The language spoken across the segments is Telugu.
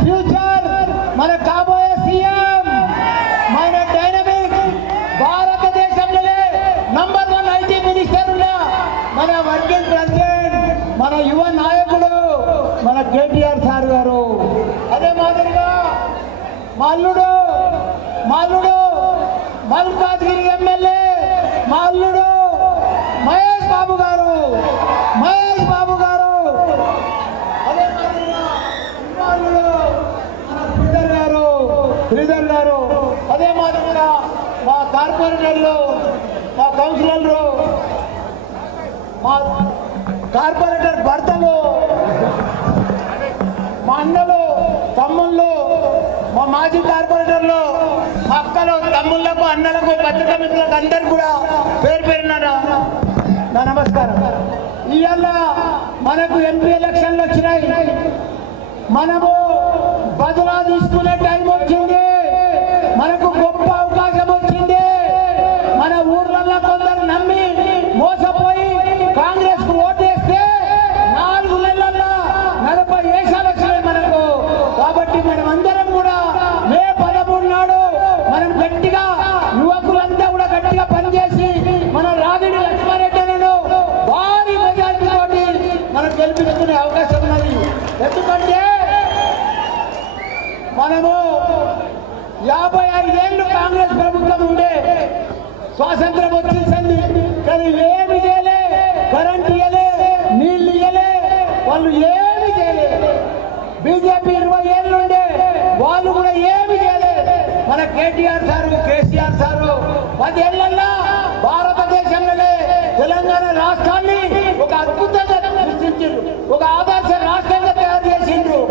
ఫ్యూచర్, మన కాబోయే సీఎం, మన డైనమిక్ భారతదేశంలోనే నంబర్ 1 ఐటీ మినిస్టర్ ఉన్న మన వర్కింగ్ ప్రెసిడెంట్, మన యువ నాయకుడు మన కేటీఆర్ సార్ గారు. అదే మాదిరిగా మల్లుడు మల్కాజ్గిరి ఎమ్మెల్యే మల్లుడు మహేష్ బాబు గారు. అదే మాదిరిగా శ్రీధర్ గారు. అదే మాదిరిగా మా కార్పొరేటర్లు, మా కౌన్సిలర్లు, మా కార్పొరేటర్ భర్తలు, మా అన్నలు, తమ్ముళ్ళు, మా మాజీ కార్పొరేటర్లు, మా అక్కలు, తమ్ముళ్లకు, అన్నలకు, పత్రికా మిత్రులకు అందరు కూడా పేరు పేరున నా నమస్కారం. ఇవాళ మనకు ఎంపీ ఎలక్షన్లు వచ్చినాయి. మనము బదులా తీసుకునే టైం వచ్చింది. మనకు గొప్ప అవకాశం వచ్చింది. మన ఊర్లలో కొందరు నమ్మి మోసపోయి కాంగ్రెస్ కు ఓటేస్తే 4 నెలల్లో 40 వేషాలు వచ్చినాయి మనకు. కాబట్టి మనం అందరం కూడా మే 13 నాడు మనం గట్టిగా యువకులంతా కూడా గట్టిగా పనిచేసి మన రాగిడి లక్ష్మారెడ్డిలను భారీ మెజార్టీ తోటి మనం గెలిపించుకునే అవకాశం ఉన్నది. ఎందుకంటే మనము 55 ఏళ్ళు కాంగ్రెస్ ప్రభుత్వం ఉండే, స్వాతంత్రం వచ్చేసింది కానీ ఏమి చేయలే, కరెంట్ ఇయ్యలే, నీళ్లు ఇయ్యలే, వాళ్ళు ఏమి చేయలే. బీజేపీ 20 ఏళ్ళు ఉండే, వాళ్ళు కూడా ఏమి చేయలే. మన కేటీఆర్ సారు, కేసీఆర్ సారు 10 ఏళ్లలో భారతదేశంలోనే తెలంగాణ రాష్ట్రాన్ని ఒక అద్భుతంగా సృష్టించారు, ఒక ఆదర్శ రాష్ట్రంగా తయారు చేసిండ్రు.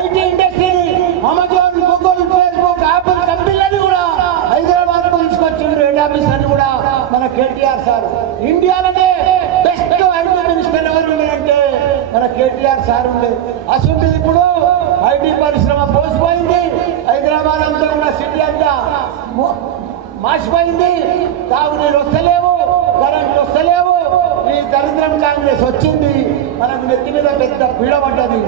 ఐటీ ఇండస్ట్రీని అమెజాన్, గూగుల్, ఫేస్బుక్, యాపిల్ కంపెనీలను కూడా హైదరాబాద్ కు తీసుకొచ్చిండ్రు. హెడ్ ఆఫీస్ అని కూడా మన కేటీఆర్ సార్. ఇండియాలోనే బెస్ట్ ఐటీ మినిస్టర్ ఎవరు ఉన్నారంటే మన కేటీఆర్ సార్ ఉండే. అసలు ఇప్పుడు ఐటీ పరిశ్రమ పోసిపోయింది. హైదరాబాద్ అంతా కూడా సిటీ అంతా మార్చిపోయింది. తాగునీరు వస్తలేవు, కరెంట్ వస్తలేవు. ఈ దరిద్రం కాంగ్రెస్ వచ్చింది, మనకు నెత్తి మీద పెద్ద పీడబడ్డది.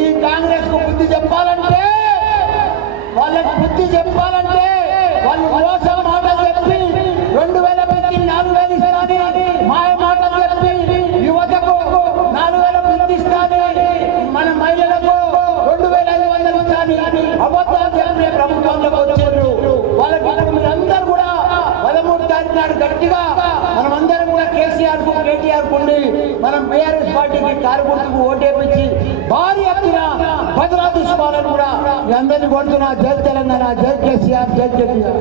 ఈ కాంగ్రెస్ కు బుద్ధి చెప్పాలంటే, వాళ్ళకు బుద్ధి చెప్పాలంటే వాళ్ళు మోసం మాటలు చెప్పి 2000 పెట్టి 4000 ఇస్తానని మాయ మాటలు చెప్పి యువతకు 4000 వృద్ధి ఇస్తానని, మన మహిళలకు 2500 ఇస్తానని అబద్ధాలు చెప్పి ప్రభుత్వంలోకి వచ్చారు. వాళ్ళకి మీరందరూ కూడా 13 తారీఖు నాడు గట్టిగా మనమందరం కూడా కేసీఆర్ కు, కేటీఆర్ కు ఉండి మనం బీఆర్ఎస్ పార్టీకి కారు గుర్తుకు ఓటేపించి భారీ ఎత్తున బదులా తీసుకోవాలని కూడా మీ అందరినీ కోరుతున్నా. జై తెలంగాణ, జై కేసీఆర్, జై కేటీఆర్.